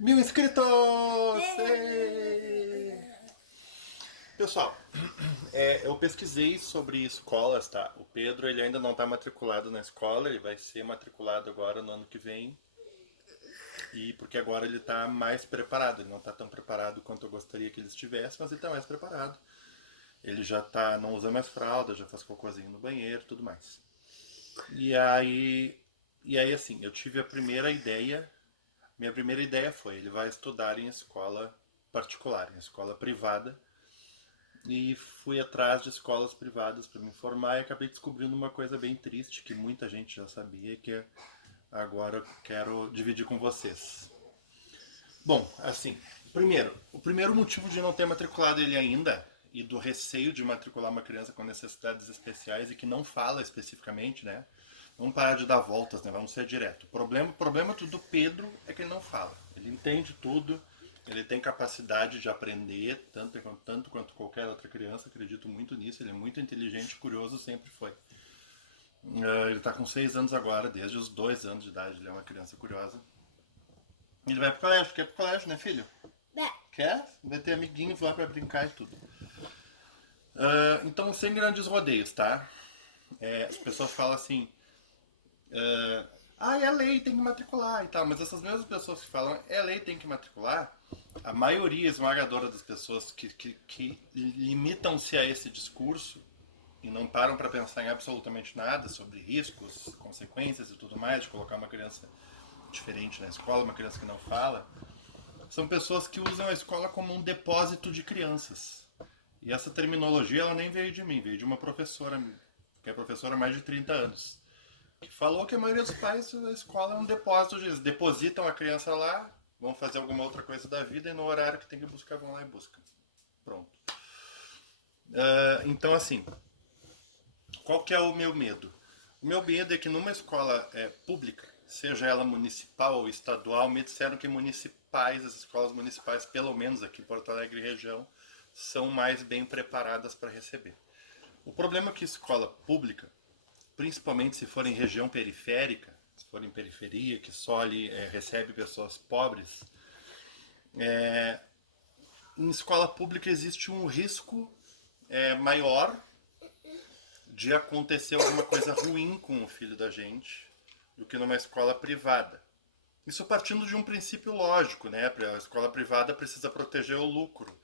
1.000 inscritos! Pessoal, eu pesquisei sobre escolas, tá? O Pedro ele ainda não está matriculado na escola, ele vai ser matriculado agora no ano que vem. E porque agora ele está mais preparado, ele não está tão preparado quanto eu gostaria que ele estivesse, mas ele está mais preparado. Ele já tá, não usa mais fralda, já faz cocôzinho no banheiro, tudo mais. E aí, e aí assim, eu tive a primeira ideia. Minha primeira ideia foi, ele vai estudar em escola particular, em escola privada. E fui atrás de escolas privadas para me informar e acabei descobrindo uma coisa bem triste que muita gente já sabia, que agora eu quero dividir com vocês. Bom, assim, primeiro, o primeiro motivo de não ter matriculado ele ainda e do receio de matricular uma criança com necessidades especiais e que não fala especificamente, né? Vamos parar de dar voltas, né? Vamos ser direto. O problema do Pedro é que ele não fala. Ele entende tudo, ele tem capacidade de aprender, tanto quanto qualquer outra criança, acredito muito nisso. Ele é muito inteligente e curioso, sempre foi. Ele está com 6 anos agora, desde os 2 anos de idade, ele é uma criança curiosa. Ele vai pro colégio, quer pro colégio, né, filho? Quer? Vai ter amiguinhos lá pra brincar e tudo. Então, sem grandes rodeios, tá? As pessoas falam assim, é lei, tem que matricular e tal. Mas essas mesmas pessoas que falam, é lei, tem que matricular, a maioria esmagadora das pessoas que limitam-se a esse discurso e não param para pensar em absolutamente nada sobre riscos, consequências e tudo mais de colocar uma criança diferente na escola, uma criança que não fala, são pessoas que usam a escola como um depósito de crianças. E essa terminologia ela nem veio de mim, veio de uma professora, que é professora há mais de 30 anos, que falou que a maioria dos pais, a escola é um depósito, eles depositam a criança lá, vão fazer alguma outra coisa da vida e no horário que tem que buscar, vão lá e buscam. Pronto. Então, assim, qual que é o meu medo? O meu medo é que numa escola pública, seja ela municipal ou estadual, me disseram que municipais, as escolas municipais, pelo menos aqui em Porto Alegre e região, são mais bem preparadas para receber. O problema é que escola pública, principalmente se for em região periférica, se for em periferia, que só ali recebe pessoas pobres, em escola pública existe um risco maior de acontecer alguma coisa ruim com o filho da gente do que numa escola privada. Isso partindo de um princípio lógico, né? A escola privada precisa proteger o lucro.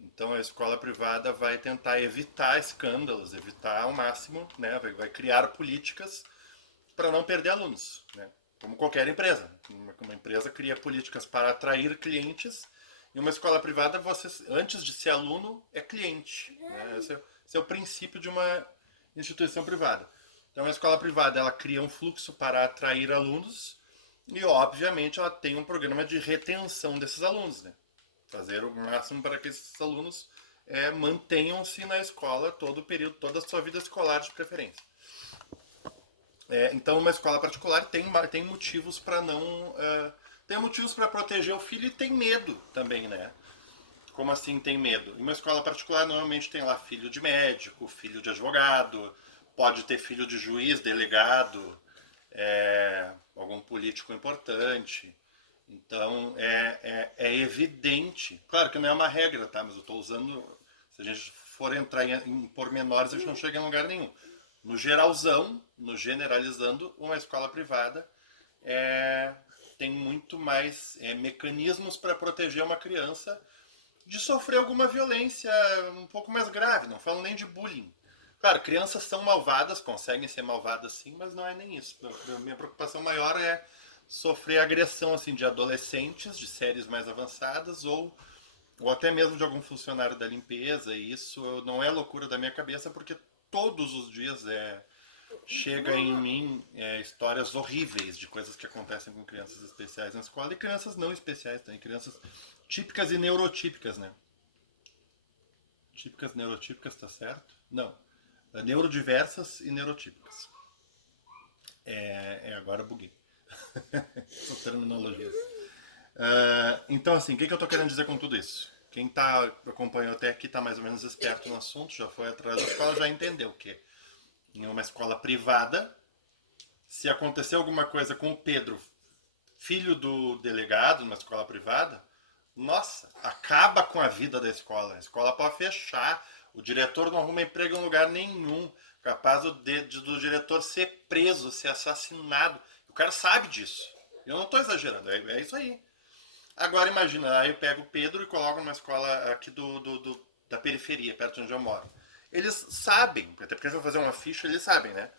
Então a escola privada vai tentar evitar escândalos, evitar ao máximo, né? Vai criar políticas para não perder alunos, né? Como qualquer empresa. Uma empresa cria políticas para atrair clientes e uma escola privada, você, antes de ser aluno, é cliente. Né? Esse é o princípio de uma instituição privada. Então, a escola privada ela cria um fluxo para atrair alunos e, obviamente, ela tem um programa de retenção desses alunos. Né? Fazer o máximo para que esses alunos mantenham-se na escola todo o período, toda a sua vida escolar de preferência. Então, uma escola particular tem motivos para não. Tem motivos para proteger o filho e tem medo também, né? Como assim tem medo? Em uma escola particular, normalmente tem lá filho de médico, filho de advogado, pode ter filho de juiz, delegado, algum político importante. Então, é evidente. Claro que não é uma regra, tá? Mas eu estou usando. Se a gente for entrar em pormenores, a gente não chega em lugar nenhum. No geralzão, no generalizando, uma escola privada é, tem muito mais mecanismos para proteger uma criança de sofrer alguma violência um pouco mais grave. Não falo nem de bullying. Claro, crianças são malvadas, conseguem ser malvadas sim, mas não é nem isso. Minha preocupação maior é sofrer agressão assim de adolescentes de séries mais avançadas ou até mesmo de algum funcionário da limpeza. E isso não é loucura da minha cabeça porque todos os dias chega em mim histórias horríveis de coisas que acontecem com crianças especiais na escola e crianças não especiais também, crianças típicas e neurotípicas, né? Típicas, neurotípicas, tá certo? Não. Neurodiversas e neurotípicas. Agora buguei. Essas terminologias. Então, assim, o que eu tô querendo dizer com tudo isso? Quem acompanhou até aqui tá mais ou menos esperto no assunto, já foi atrás da escola, já entendeu que em uma escola privada, se acontecer alguma coisa com o Pedro filho do delegado numa escola privada, nossa, acaba com a vida da escola. A escola pode fechar, o diretor não arruma emprego em lugar nenhum, capaz do diretor ser preso, ser assassinado. O cara sabe disso. Eu não estou exagerando, é isso aí. Agora imagina, aí eu pego o Pedro e coloco numa escola aqui da periferia, perto de onde eu moro. Eles sabem, até porque se eu fazer uma ficha, eles sabem, né?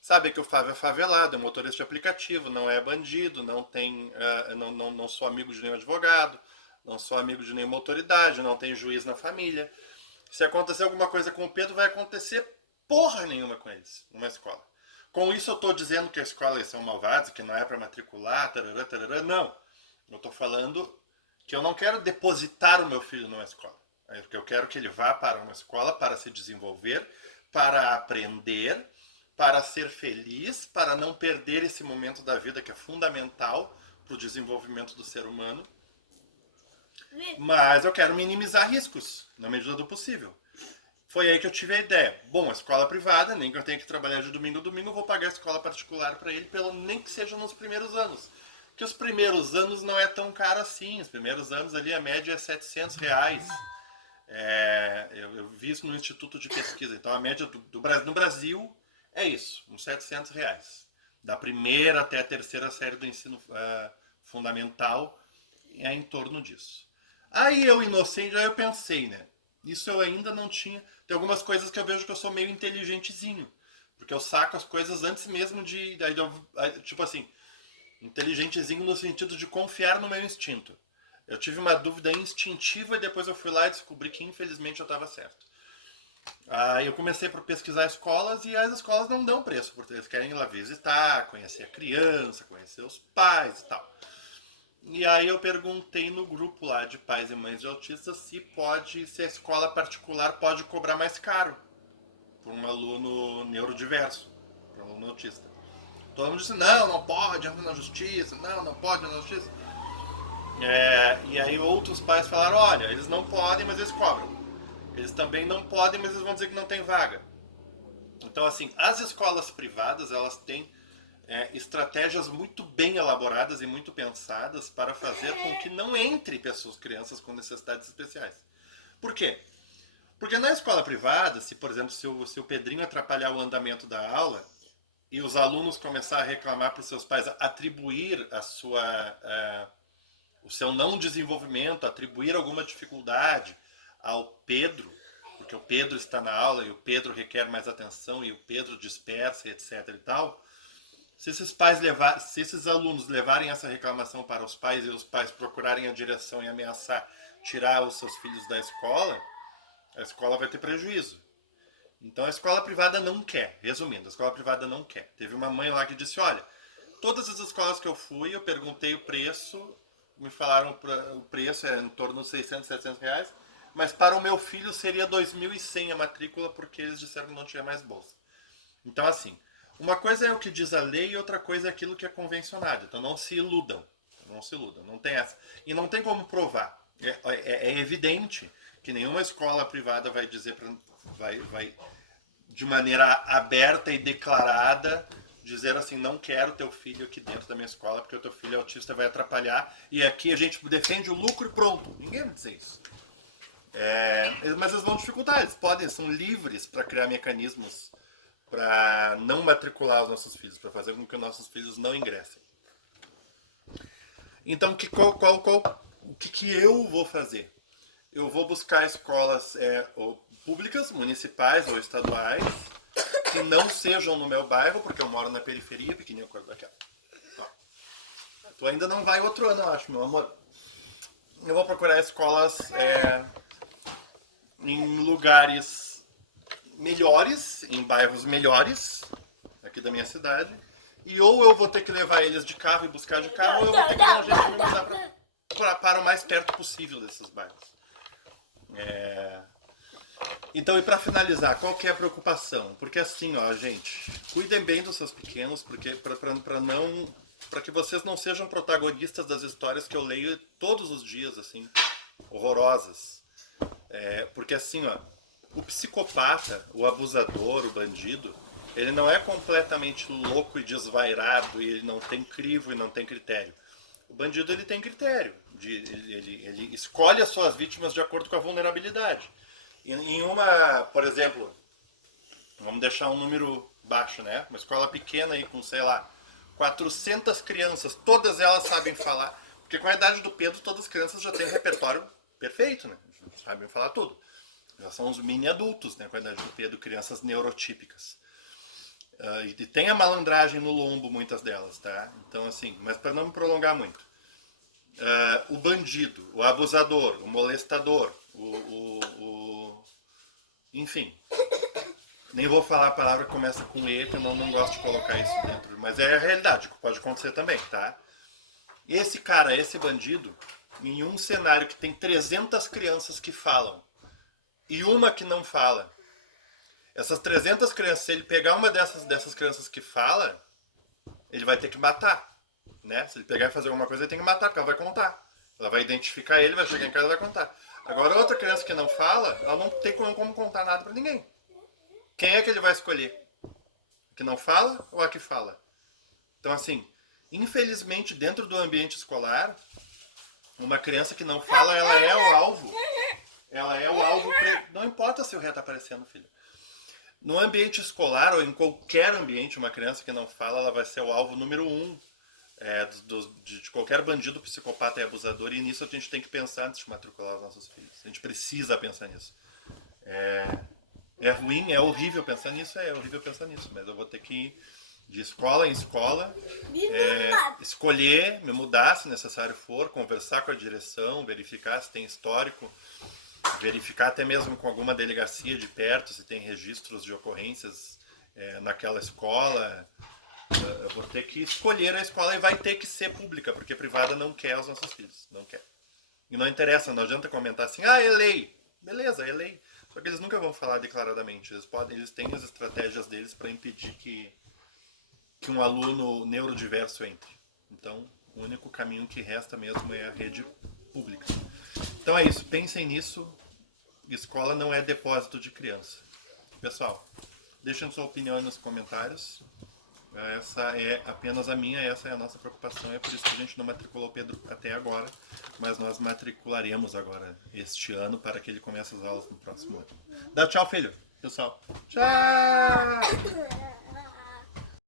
Sabem que o Flávio é favelado, é motorista de aplicativo, não é bandido, não tem, não sou amigo de nenhum advogado, não sou amigo de nenhuma autoridade, não tem juiz na família. Se acontecer alguma coisa com o Pedro, vai acontecer porra nenhuma com eles, numa escola. Com isso eu estou dizendo que a escola são malvados, que não é para matricular, tarará, tarará, não. Eu estou falando que eu não quero depositar o meu filho numa escola. Eu quero que ele vá para uma escola para se desenvolver, para aprender, para ser feliz, para não perder esse momento da vida que é fundamental para o desenvolvimento do ser humano. Mas eu quero minimizar riscos, na medida do possível. Foi aí que eu tive a ideia. Bom, a escola privada, nem que eu tenha que trabalhar de domingo a domingo, eu vou pagar a escola particular para ele, nem que seja nos primeiros anos. Que os primeiros anos não é tão caro assim. Os primeiros anos ali a média é R$ 700. Eu vi isso no Instituto de Pesquisa. Então a média no Brasil é isso, uns R$ 700. Da primeira até a terceira série do ensino fundamental é em torno disso. Aí eu, inocente, aí eu pensei, né? Isso eu ainda não tinha. Tem algumas coisas que eu vejo que eu sou meio inteligentezinho. Porque eu saco as coisas antes mesmo de. Tipo assim, inteligentezinho no sentido de confiar no meu instinto. Eu tive uma dúvida instintiva e depois eu fui lá e descobri que infelizmente eu estava certo. Aí eu comecei por pesquisar escolas e as escolas não dão preço, porque eles querem ir lá visitar, conhecer a criança, conhecer os pais e tal. E aí eu perguntei no grupo lá de pais e mães de autistas se a escola particular pode cobrar mais caro por um aluno neurodiverso, por um aluno autista. Todo mundo disse, não pode, entra na justiça, não pode, entra na justiça. E aí outros pais falaram, olha, eles não podem, mas eles cobram. Eles também não podem, mas eles vão dizer que não tem vaga. Então, assim, as escolas privadas, elas têm estratégias muito bem elaboradas e muito pensadas para fazer com que não entre crianças com necessidades especiais. Por quê? Porque na escola privada, se por exemplo, se o Pedrinho atrapalhar o andamento da aula e os alunos começar a reclamar para os seus pais, atribuir o seu não desenvolvimento, atribuir alguma dificuldade ao Pedro, porque o Pedro está na aula e o Pedro requer mais atenção e o Pedro dispersa, etc e tal. Se esses alunos levarem essa reclamação para os pais e os pais procurarem a direção e ameaçar tirar os seus filhos da escola, a escola vai ter prejuízo. Então a escola privada não quer, resumindo, a escola privada não quer. Teve uma mãe lá que disse, olha, todas as escolas que eu fui, eu perguntei o preço, me falaram o preço é em torno de 600, 700 reais, mas para o meu filho seria 2.100 a matrícula porque eles disseram que não tinha mais bolsa. Então assim, uma coisa é o que diz a lei e outra coisa é aquilo que é convencionado. Então não se iludam. Não se iludam. Não tem essa. E não tem como provar. É evidente que nenhuma escola privada vai dizer vai de maneira aberta e declarada dizer assim, não quero teu filho aqui dentro da minha escola porque o teu filho é autista, vai atrapalhar e aqui a gente defende o lucro e pronto. Ninguém vai dizer isso. Mas eles vão dificultar, eles são livres para criar mecanismos para não matricular os nossos filhos, para fazer com que os nossos filhos não ingressem. Então, o que eu vou fazer? Eu vou buscar escolas ou públicas, municipais ou estaduais, que não sejam no meu bairro, porque eu moro na periferia, pequenininho, aqui, ó. Tu ainda não vai outro ano, eu acho, meu amor. Eu vou procurar escolas em lugares melhores, em bairros melhores, aqui da minha cidade, e ou eu vou ter que levar eles de carro e buscar de carro, ou eu vou ter que dar um jeito de me mudar para o mais perto possível desses bairros. Então, e para finalizar, qual que é a preocupação? Porque assim, ó, gente, cuidem bem dos seus pequenos, porque para que vocês não sejam protagonistas das histórias que eu leio todos os dias, assim, horrorosas. Porque assim, ó, o psicopata, o abusador, o bandido, ele não é completamente louco e desvairado e ele não tem crivo e não tem critério. O bandido ele tem critério. Ele escolhe as suas vítimas de acordo com a vulnerabilidade. Em uma, por exemplo, vamos deixar um número baixo, né? Uma escola pequena aí com, sei lá, 400 crianças, todas elas sabem falar. Porque com a idade do Pedro, todas as crianças já têm um repertório perfeito, né? Sabem falar tudo. Já são os mini adultos, né? Com a idade do Pedro, crianças neurotípicas. E tem a malandragem no lombo, muitas delas, tá? Então, assim, mas para não me prolongar muito. O bandido, o abusador, o molestador, enfim. Nem vou falar a palavra que começa com E, que eu não gosto de colocar isso dentro. Mas é a realidade, pode acontecer também, tá? Esse cara, esse bandido, em um cenário que tem 300 crianças que falam e uma que não fala, essas 300 crianças, se ele pegar uma dessas crianças que fala, ele vai ter que matar, né? Se ele pegar e fazer alguma coisa, ele tem que matar, porque ela vai contar. Ela vai identificar ele, vai chegar em casa e vai contar. Agora, outra criança que não fala, ela não tem como contar nada pra ninguém. Quem é que ele vai escolher? A que não fala ou a que fala? Então, assim, infelizmente, dentro do ambiente escolar, uma criança que não fala, ela é o alvo. Ela é o alvo. Não importa se o ré tá aparecendo, filho. No ambiente escolar ou em qualquer ambiente, uma criança que não fala, ela vai ser o alvo número 1 de qualquer bandido, psicopata e abusador. E nisso a gente tem que pensar antes de matricular os nossos filhos. A gente precisa pensar nisso. É ruim, é horrível pensar nisso, mas eu vou ter que ir de escola em escola, escolher, me mudar se necessário for, conversar com a direção, verificar se tem histórico, verificar até mesmo com alguma delegacia de perto se tem registros de ocorrências naquela escola. Eu vou ter que escolher a escola e vai ter que ser pública, porque privada não quer os nossos filhos, não quer. E não interessa, não adianta comentar assim, é lei. Beleza, é lei. Só que eles nunca vão falar declaradamente. Eles têm as estratégias deles para impedir que um aluno neurodiverso entre. Então, o único caminho que resta mesmo é a rede pública. Então é isso, pensem nisso. Escola não é depósito de criança. Pessoal, deixem sua opinião aí nos comentários. Essa é apenas a minha, essa é a nossa preocupação. É por isso que a gente não matriculou o Pedro até agora, mas nós matricularemos agora este ano para que ele comece as aulas no próximo ano. Dá tchau, filho. Pessoal. Tchau!